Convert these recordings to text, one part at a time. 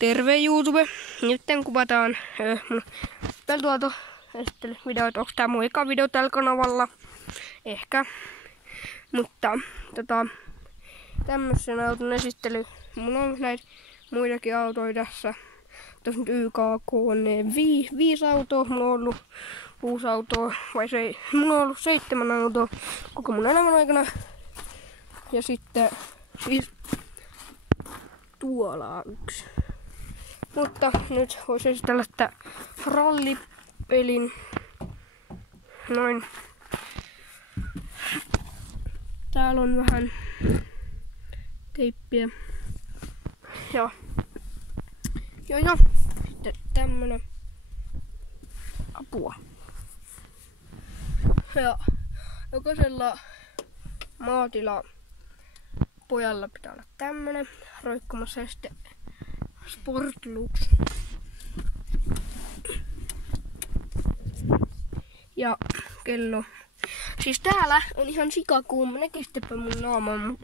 Terve YouTube! Nyt kuvataan mun peltuauto esittelyvideo, että onko tää mun eka video tällä kanavalla. Ehkä. Mutta tämmösen auton esittely. Mun on näitä muitakin autoja tässä. Tässä nyt YKK 5 autoa. Mulla on ollut 6 autoa. Mulla on ollut 7 autoa koko mun elämän aikana. Ja sitten siis tuolla on yksi. Mutta nyt voisi esitellä tää rallipelin. Noin. Täällä on vähän teippiä. Ja sitten tämmönen apua. Ja jokaisella maatila pojalla pitää olla tämmönen roikkumassa ja sitten Sportlux. Ja kello. Siis täällä on ihan sikakuuma. Näkisittepä mun naaman.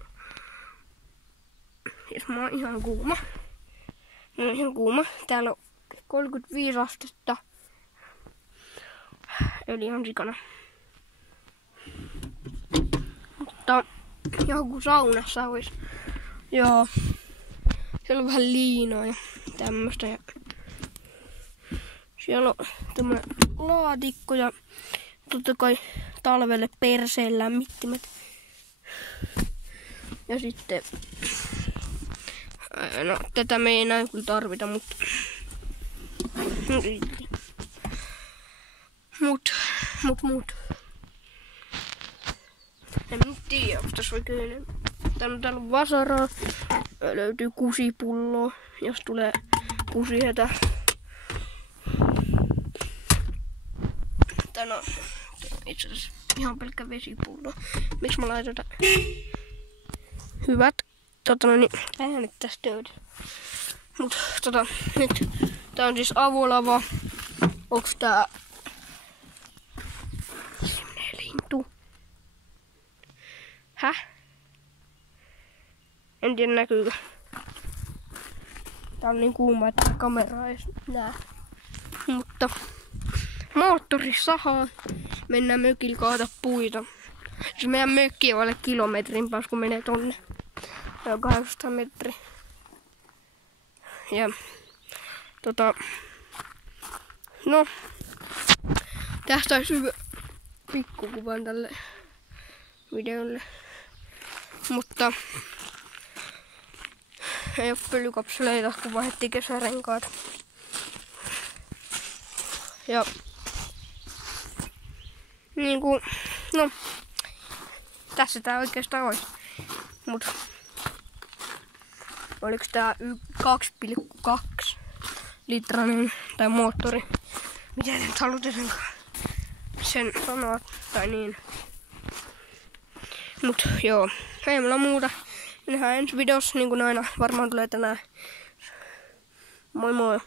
Siis mä oon ihan kuuma. Mä oon ihan kuuma. Täällä on 35 astetta. Eli ihan sikana. Mutta joku saunassa ois. Joo. Siellä on vähän liinaa ja tämmöstä. Ja siellä on tämmönen laatikko ja totta kai talvelle perseen lämmittimet. Ja sitten no tätä me ei enää kyllä tarvita, mutta mut. En nyt tiedä, onko tässä oikein. Täällä on vasaraa. Löytyy kusipulloa, jos tulee kusihätä. Tän on itse asiassa ihan pelkkä vesipullo. Miksi mä laitan tätä? Hyvät. Äänet tästä töydä. Mut nyt. Tää on siis avolava. Onks tää semmonen lintu? Häh? En tiedä näkyykö. Tää on niin kuuma, että kameraa ei näe. Mutta moottori sahaa. Mennään mökillä kaata puita. Se meidän mökki on alle kilometrin päässä, kun menee tonne. Se on 800 metriä. Ja no. Tästä olisi hyvä pikkukuvan tälle videolle. Mutta ei oo pölykapseleita, kun vaihdettiin kesärenkaat. Ja niinku, no, tässä tää oikeastaan ois. Mut oliks tää 2,2 litrainen tää moottori? Miten nyt haluatte sen sanoa tai niin. Mut joo, ei mulla muuta. Nähdään ensi videossa, niin kuin aina varmaan tulee tänään. Moi moi!